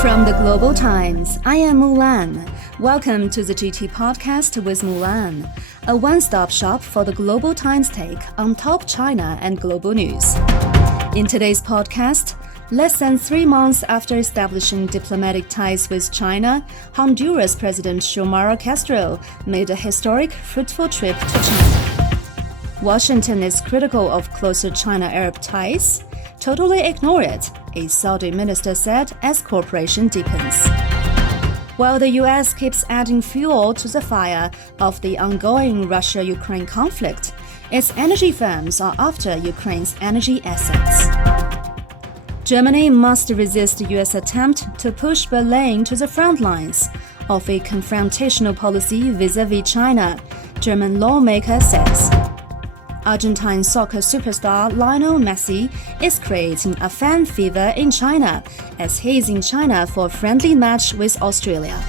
From the Global Times, I am Mulan. Welcome to the GT Podcast with Mulan, a one-stop shop for the Global Times take on top China and global news. In today's podcast, less than 3 months after establishing diplomatic ties with China, Honduras President Xiomara Castro made a historic, fruitful trip to China. Washington is critical of closer China-Arab ties. Totally ignore it, a Saudi minister said as cooperation deepens. While the U.S. keeps adding fuel to the fire of the ongoing Russia-Ukraine conflict, its energy firms are after Ukraine's energy assets. Germany must resist the U.S. attempt to push Berlin to the front lines of a confrontational policy vis-à-vis China, German lawmaker says. Argentine soccer superstar Lionel Messi is creating a fan fever in China as he is in China for a friendly match with Australia.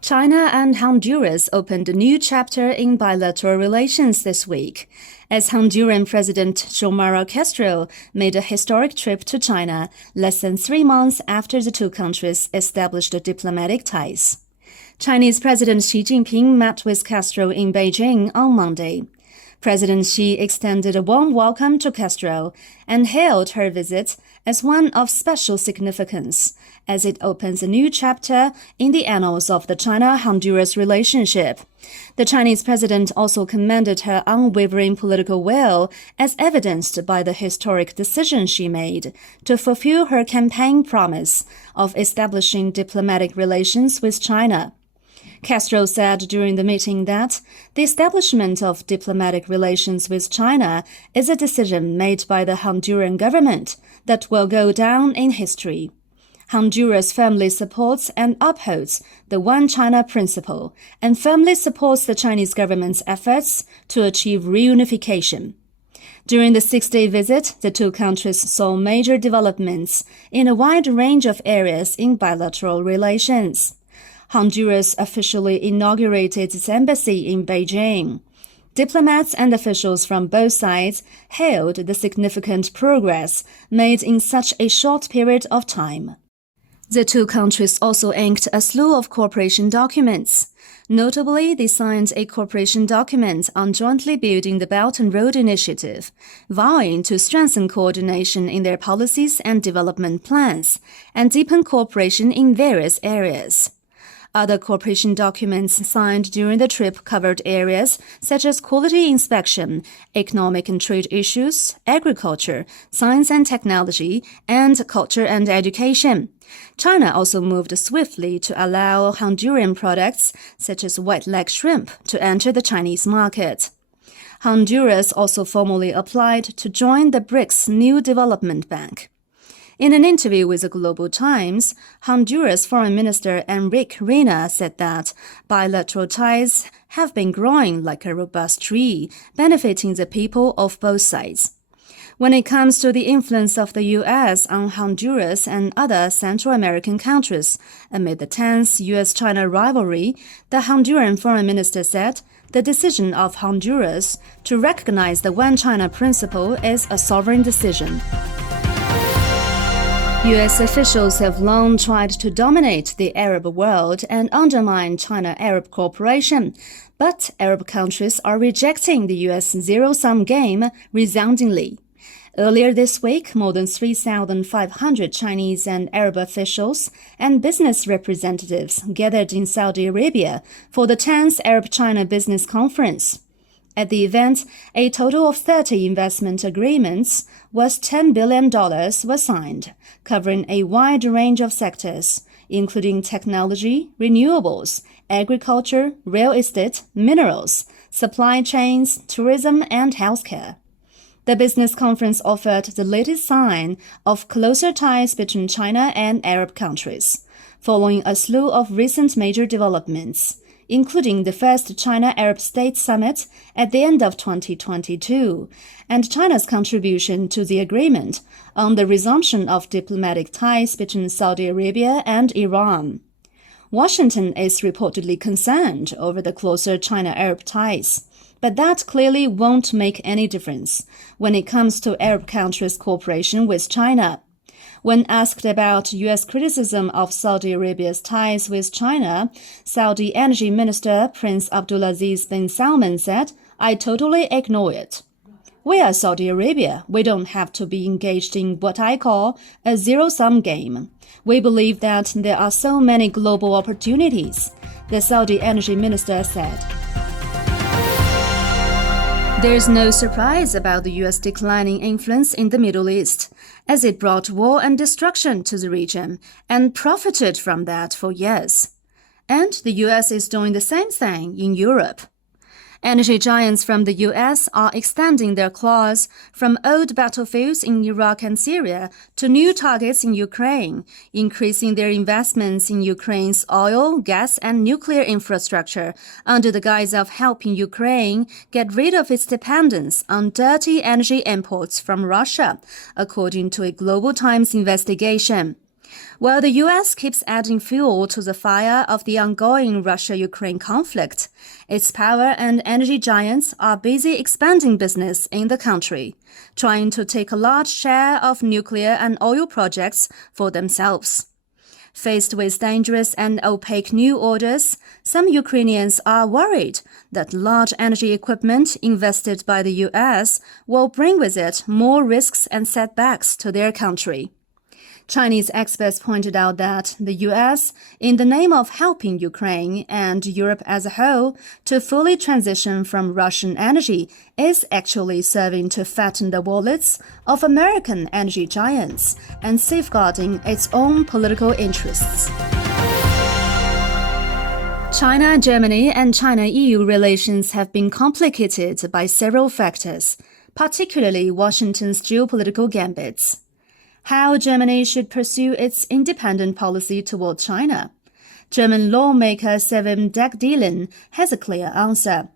China and Honduras opened a new chapter in bilateral relations this week, as Honduran President Xiomara Castro made a historic trip to China less than 3 months after the two countries established diplomatic ties. Chinese President Xi Jinping met with Castro in Beijing on Monday. President Xi extended a warm welcome to Castro and hailed her visit as one of special significance, as it opens a new chapter in the annals of the China-Honduras relationship. The Chinese president also commended her unwavering political will as evidenced by the historic decision she made to fulfill her campaign promise of establishing diplomatic relations with China. Castro said during the meeting that the establishment of diplomatic relations with China is a decision made by the Honduran government that will go down in history. Honduras firmly supports and upholds the One China principle and firmly supports the Chinese government's efforts to achieve reunification. During the 6-day visit, the two countries saw major developments in a wide range of areas in bilateral relations. Honduras officially inaugurated its embassy in Beijing. Diplomats and officials from both sides hailed the significant progress made in such a short period of time. The two countries also inked a slew of cooperation documents. Notably, they signed a cooperation document on jointly building the Belt and Road Initiative, vowing to strengthen coordination in their policies and development plans, and deepen cooperation in various areas. Other cooperation documents signed during the trip covered areas such as quality inspection, economic and trade issues, agriculture, science and technology, and culture and education. China also moved swiftly to allow Honduran products such as white leg shrimp to enter the Chinese market. Honduras also formally applied to join the BRICS New Development Bank. In an interview with the Global Times, Honduras Foreign Minister Enrique Reina said that bilateral ties have been growing like a robust tree, benefiting the people of both sides. When it comes to the influence of the U.S. on Honduras and other Central American countries amid the tense U.S.-China rivalry, the Honduran Foreign Minister said the decision of Honduras to recognize the One China principle is a sovereign decision. U.S. officials have long tried to dominate the Arab world and undermine China-Arab cooperation, but Arab countries are rejecting the U.S. zero-sum game resoundingly. Earlier this week, more than 3,500 Chinese and Arab officials and business representatives gathered in Saudi Arabia for the 10th Arab-China Business Conference. At the event, a total of 30 investment agreements worth $10 billion were signed, covering a wide range of sectors, including technology, renewables, agriculture, real estate, minerals, supply chains, tourism, and healthcare. The business conference offered the latest sign of closer ties between China and Arab countries, following a slew of recent major developments, including the first China-Arab State Summit at the end of 2022, and China's contribution to the agreement on the resumption of diplomatic ties between Saudi Arabia and Iran. Washington is reportedly concerned over the closer China-Arab ties, but that clearly won't make any difference when it comes to Arab countries' cooperation with China. When asked about U.S. criticism of Saudi Arabia's ties with China, Saudi Energy Minister Prince Abdulaziz bin Salman said, "I totally ignore it. We are Saudi Arabia. We don't have to be engaged in what I call a zero-sum game. We believe that there are so many global opportunities," the Saudi Energy Minister said. There is no surprise about the U.S. declining influence in the Middle East, as it brought war and destruction to the region and profited from that for years. And the U.S. is doing the same thing in Europe. Energy giants from the U.S. are extending their claws from old battlefields in Iraq and Syria to new targets in Ukraine, increasing their investments in Ukraine's oil, gas, and nuclear infrastructure under the guise of helping Ukraine get rid of its dependence on dirty energy imports from Russia, according to a Global Times investigation. While the U.S. keeps adding fuel to the fire of the ongoing Russia-Ukraine conflict, its power and energy giants are busy expanding business in the country, trying to take a large share of nuclear and oil projects for themselves. Faced with dangerous and opaque new orders, some Ukrainians are worried that large energy equipment invested by the U.S. will bring with it more risks and setbacks to their country. Chinese experts pointed out that the U.S., in the name of helping Ukraine and Europe as a whole to fully transition from Russian energy, is actually serving to fatten the wallets of American energy giants and safeguarding its own political interests. China-Germany and China-EU relations have been complicated by several factors, particularly Washington's geopolitical gambits. How Germany should pursue its independent policy toward China. German lawmaker Sevim Dagdelen has a clear answer.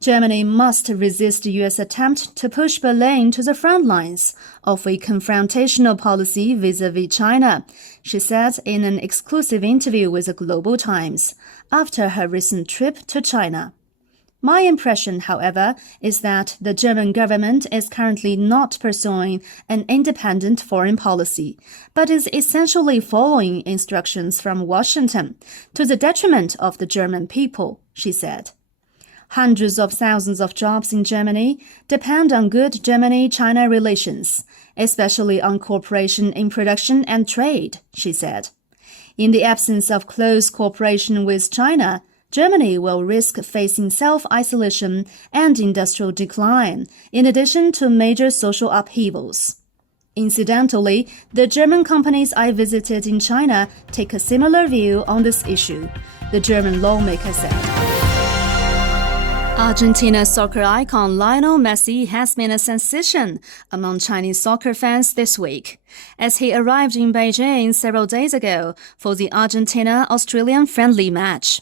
Germany must resist the U.S. attempt to push Berlin to the front lines of a confrontational policy vis-à-vis China, she said in an exclusive interview with the Global Times after her recent trip to China. My impression, however, is that the German government is currently not pursuing an independent foreign policy, but is essentially following instructions from Washington to the detriment of the German people, she said. Hundreds of thousands of jobs in Germany depend on good Germany-China relations, especially on cooperation in production and trade, she said. In the absence of close cooperation with China, Germany will risk facing self-isolation and industrial decline, in addition to major social upheavals. Incidentally, the German companies I visited in China take a similar view on this issue, the German lawmaker said. Argentina soccer icon Lionel Messi has been a sensation among Chinese soccer fans this week, as he arrived in Beijing several days ago for the Argentina-Australian friendly match.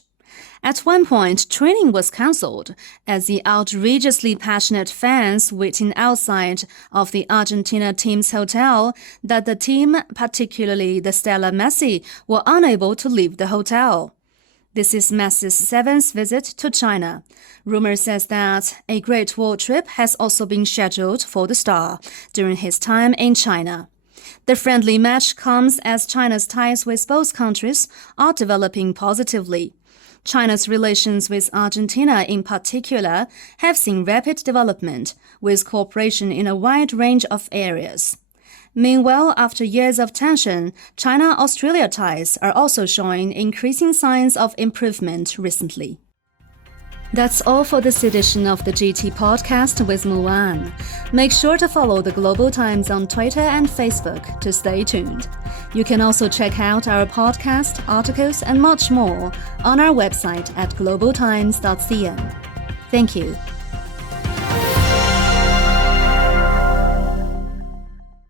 At one point, training was cancelled as the outrageously passionate fans waiting outside of the Argentina team's hotel that the team, particularly the stellar Messi, were unable to leave the hotel. This is Messi's seventh visit to China. Rumor says that a Great Wall trip has also been scheduled for the star during his time in China. The friendly match comes as China's ties with both countries are developing positively. China's relations with Argentina in particular have seen rapid development, with cooperation in a wide range of areas. Meanwhile, after years of tension, China-Australia ties are also showing increasing signs of improvement recently. That's all for this edition of the GT Podcast with Mulan. Make sure to follow the Global Times on Twitter and Facebook to stay tuned. You can also check out our podcast, articles, and much more on our website at globaltimes.cn. Thank you.